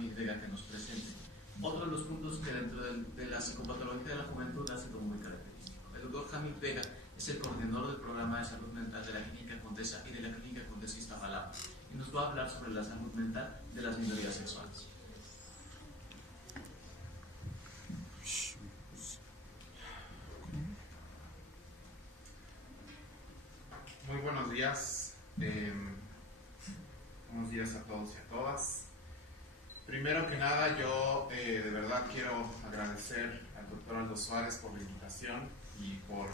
Hamid Vega que nos presente. Otro de los puntos que dentro de la psicopatología de la juventud ha sido muy característico. El doctor Hamid Vega es el coordinador del programa de salud mental de la Clínica Condesa y de la Clínica Condesa Iztapalapa, y nos va a hablar sobre la salud mental de las minorías sexuales. Muy buenos días. Buenos días a todos y a todas. Primero que nada, yo de verdad quiero agradecer al doctor Aldo Suárez por la invitación y por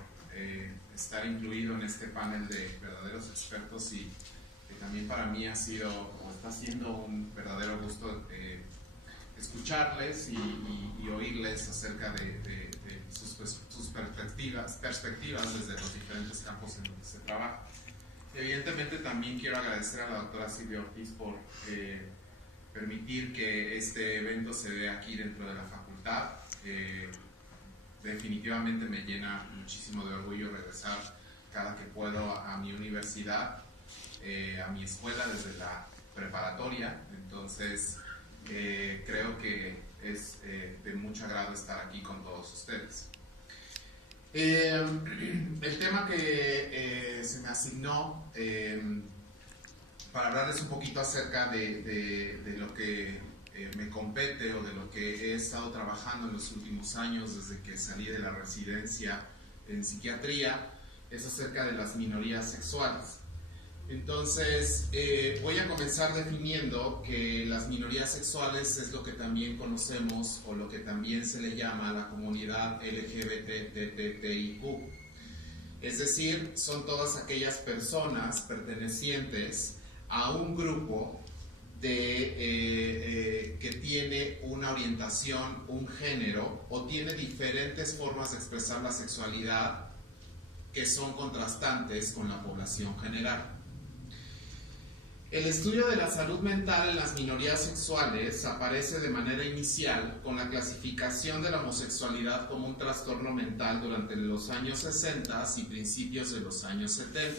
estar incluido en este panel de verdaderos expertos, y que también para mí ha sido o está siendo un verdadero gusto escucharles y oírles acerca de sus perspectivas desde los diferentes campos en los que se trabaja. Evidentemente también quiero agradecer a la doctora Silvia Ortiz por permitir que este evento se dé aquí dentro de la facultad. Definitivamente me llena muchísimo de orgullo regresar cada que puedo a mi universidad, a mi escuela desde la preparatoria. Entonces creo que es de mucho agrado estar aquí con todos ustedes. El tema que se me asignó para hablarles un poquito acerca de lo que me compete o de lo que he estado trabajando en los últimos años desde que salí de la residencia en psiquiatría es acerca de las minorías sexuales. Entonces voy a comenzar definiendo que las minorías sexuales es lo que también conocemos o lo que también se le llama a la comunidad LGBTTIQ. Es decir, son todas aquellas personas pertenecientes a un grupo que tiene una orientación, un género, o tiene diferentes formas de expresar la sexualidad que son contrastantes con la población general. El estudio de la salud mental en las minorías sexuales aparece de manera inicial con la clasificación de la homosexualidad como un trastorno mental durante los años 60 y principios de los años 70.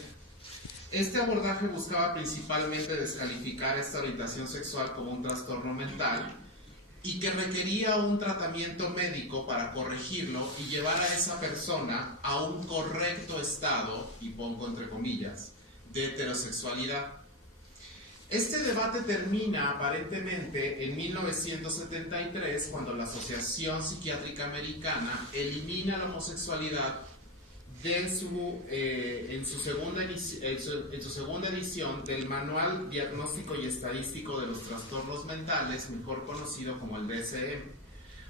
Este abordaje buscaba principalmente descalificar esta orientación sexual como un trastorno mental y que requería un tratamiento médico para corregirlo y llevar a esa persona a un correcto estado, y pongo entre comillas, de heterosexualidad. Este debate termina aparentemente en 1973, cuando la Asociación Psiquiátrica Americana elimina la homosexualidad en su segunda edición del Manual Diagnóstico y Estadístico de los Trastornos Mentales, mejor conocido como el DSM,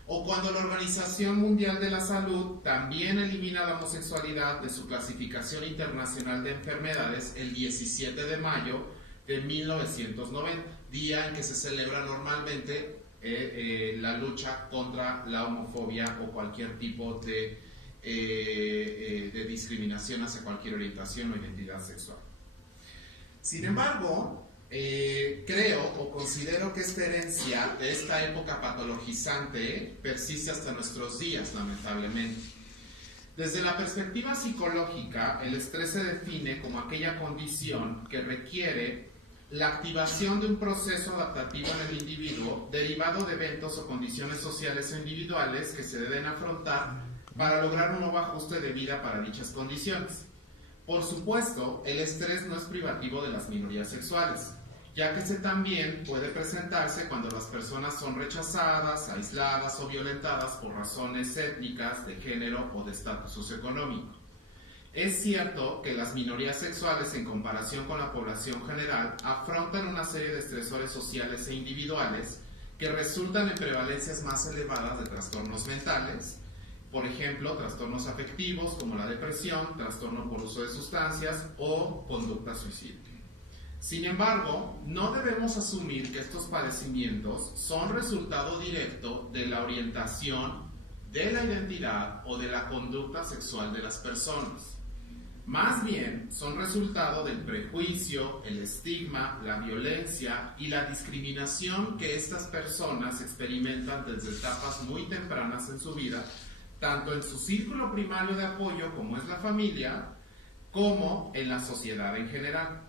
o cuando la Organización Mundial de la Salud también elimina la homosexualidad de su clasificación internacional de enfermedades el 17 de mayo de 1990, día en que se celebra normalmente la lucha contra la homofobia o cualquier tipo de discriminación hacia cualquier orientación o identidad sexual. Sin embargo, creo o considero que esta herencia de esta época patologizante persiste hasta nuestros días, lamentablemente. Desde la perspectiva psicológica, el estrés se define como aquella condición que requiere la activación de un proceso adaptativo en el individuo derivado de eventos o condiciones sociales o individuales que se deben afrontar para lograr un nuevo ajuste de vida para dichas condiciones. Por supuesto, el estrés no es privativo de las minorías sexuales, ya que también puede presentarse cuando las personas son rechazadas, aisladas o violentadas por razones étnicas, de género o de estatus socioeconómico. Es cierto que las minorías sexuales, en comparación con la población general, afrontan una serie de estresores sociales e individuales que resultan en prevalencias más elevadas de trastornos mentales, por ejemplo, trastornos afectivos como la depresión, trastorno por uso de sustancias o conducta suicida. Sin embargo, no debemos asumir que estos padecimientos son resultado directo de la orientación, de la identidad o de la conducta sexual de las personas. Más bien, son resultado del prejuicio, el estigma, la violencia y la discriminación que estas personas experimentan desde etapas muy tempranas en su vida, tanto en su círculo primario de apoyo, como es la familia, como en la sociedad en general.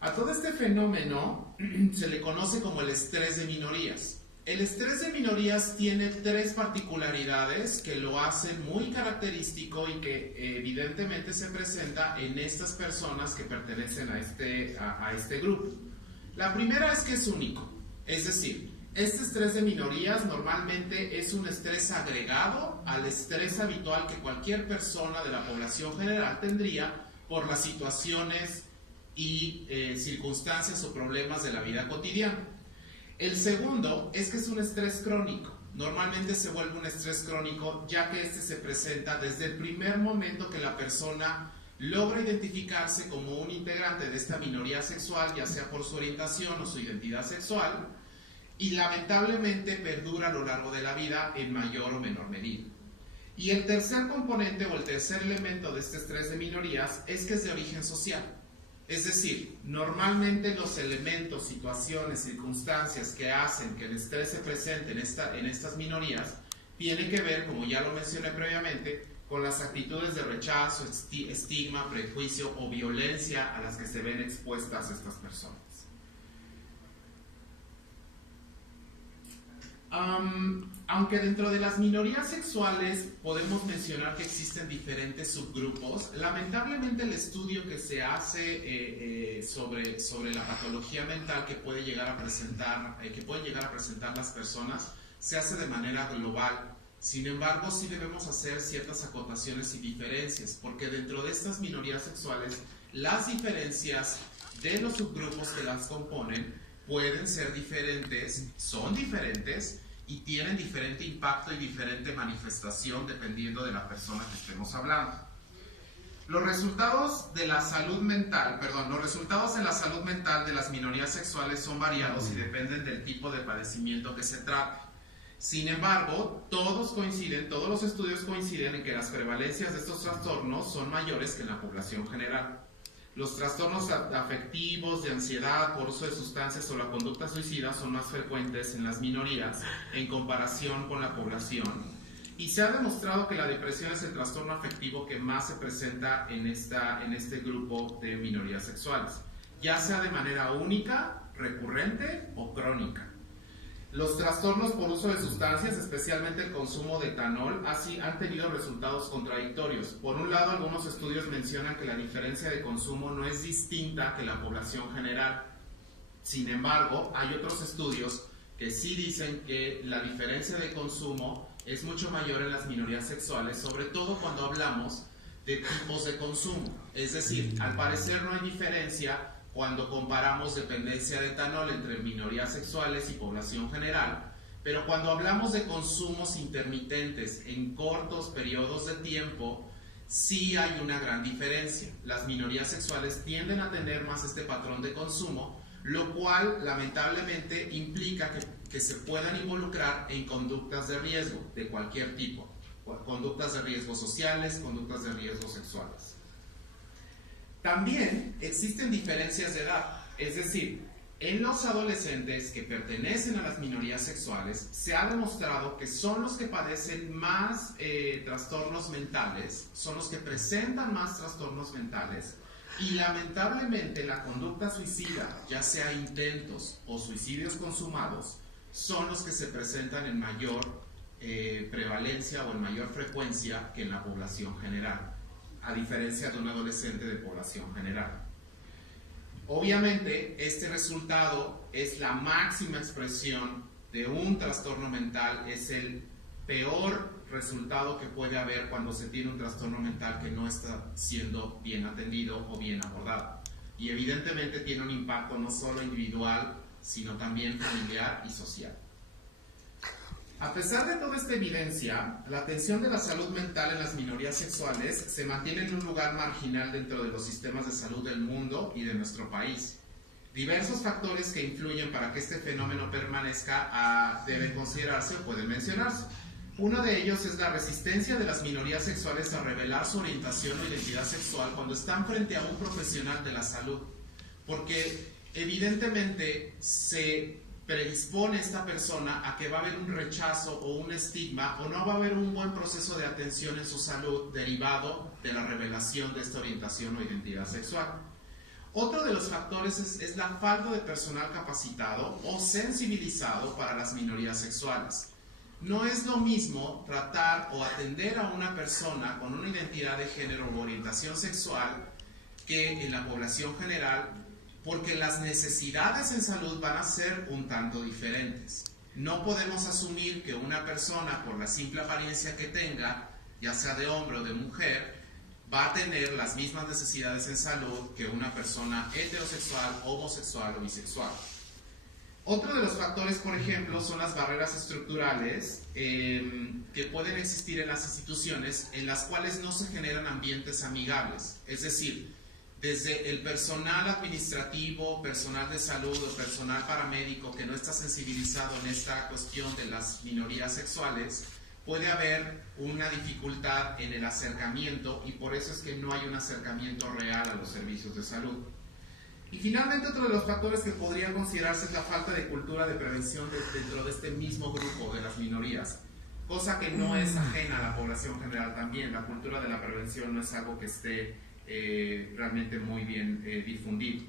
A todo este fenómeno se le conoce como el estrés de minorías. El estrés de minorías tiene 3 particularidades que lo hacen muy característico y que evidentemente se presenta en estas personas que pertenecen a este grupo. La primera es que es único, es decir, este estrés de minorías normalmente es un estrés agregado al estrés habitual que cualquier persona de la población general tendría por las situaciones y circunstancias o problemas de la vida cotidiana. El segundo es que es un estrés crónico. Normalmente se vuelve un estrés crónico ya que este se presenta desde el primer momento que la persona logra identificarse como un integrante de esta minoría sexual, ya sea por su orientación o su identidad sexual, y lamentablemente perdura a lo largo de la vida en mayor o menor medida. Y el tercer componente o el tercer elemento de este estrés de minorías es que es de origen social. Es decir, normalmente los elementos, situaciones, circunstancias que hacen que el estrés se presente en estas minorías tienen que ver, como ya lo mencioné previamente, con las actitudes de rechazo, estigma, prejuicio o violencia a las que se ven expuestas estas personas. Aunque dentro de las minorías sexuales podemos mencionar que existen diferentes subgrupos, lamentablemente el estudio que se hace sobre la patología mental que pueden llegar a presentar las personas se hace de manera global. Sin embargo, sí debemos hacer ciertas acotaciones y diferencias, porque dentro de estas minorías sexuales las diferencias de los subgrupos que las componen pueden ser diferentes, son diferentes y tienen diferente impacto y diferente manifestación dependiendo de la persona que estemos hablando. Los resultados en la salud mental de las minorías sexuales son variados y dependen del tipo de padecimiento que se trate. Sin embargo, todos los estudios coinciden en que las prevalencias de estos trastornos son mayores que en la población general. Los trastornos afectivos, de ansiedad, por uso de sustancias o la conducta suicida son más frecuentes en las minorías en comparación con la población. Y se ha demostrado que la depresión es el trastorno afectivo que más se presenta en este grupo de minorías sexuales, ya sea de manera única, recurrente o crónica. Los trastornos por uso de sustancias, especialmente el consumo de etanol, han tenido resultados contradictorios. Por un lado, algunos estudios mencionan que la diferencia de consumo no es distinta que la población general. Sin embargo, hay otros estudios que sí dicen que la diferencia de consumo es mucho mayor en las minorías sexuales, sobre todo cuando hablamos de tipos de consumo. Es decir, al parecer no hay diferencia cuando comparamos dependencia de etanol entre minorías sexuales y población general, pero cuando hablamos de consumos intermitentes en cortos periodos de tiempo, sí hay una gran diferencia. Las minorías sexuales tienden a tener más este patrón de consumo, lo cual lamentablemente implica que se puedan involucrar en conductas de riesgo de cualquier tipo, conductas de riesgo sociales, conductas de riesgo sexuales. También existen diferencias de edad, es decir, en los adolescentes que pertenecen a las minorías sexuales se ha demostrado que son los que padecen más trastornos mentales, son los que presentan más trastornos mentales y lamentablemente la conducta suicida, ya sea intentos o suicidios consumados, son los que se presentan en mayor prevalencia o en mayor frecuencia que en la población general, a diferencia de un adolescente de población general. Obviamente, este resultado es la máxima expresión de un trastorno mental, es el peor resultado que puede haber cuando se tiene un trastorno mental que no está siendo bien atendido o bien abordado. Y evidentemente tiene un impacto no solo individual, sino también familiar y social. A pesar de toda esta evidencia, la atención de la salud mental en las minorías sexuales se mantiene en un lugar marginal dentro de los sistemas de salud del mundo y de nuestro país. Diversos factores que influyen para que este fenómeno permanezca deben considerarse o pueden mencionarse. Uno de ellos es la resistencia de las minorías sexuales a revelar su orientación o identidad sexual cuando están frente a un profesional de la salud, porque evidentemente se predispone esta persona a que va a haber un rechazo o un estigma o no va a haber un buen proceso de atención en su salud derivado de la revelación de esta orientación o identidad sexual. Otro de los factores es la falta de personal capacitado o sensibilizado para las minorías sexuales. No es lo mismo tratar o atender a una persona con una identidad de género o orientación sexual que en la población general, porque las necesidades en salud van a ser un tanto diferentes. No podemos asumir que una persona, por la simple apariencia que tenga, ya sea de hombre o de mujer, va a tener las mismas necesidades en salud que una persona heterosexual, homosexual o bisexual. Otro de los factores, por ejemplo, son las barreras estructurales que pueden existir en las instituciones en las cuales no se generan ambientes amigables. Es decir, desde el personal administrativo, personal de salud o personal paramédico que no está sensibilizado en esta cuestión de las minorías sexuales, puede haber una dificultad en el acercamiento y por eso es que no hay un acercamiento real a los servicios de salud. Y finalmente otro de los factores que podría considerarse es la falta de cultura de prevención dentro de este mismo grupo de las minorías, cosa que no es ajena a la población general también. La cultura de la prevención no es algo que esté realmente muy bien difundido.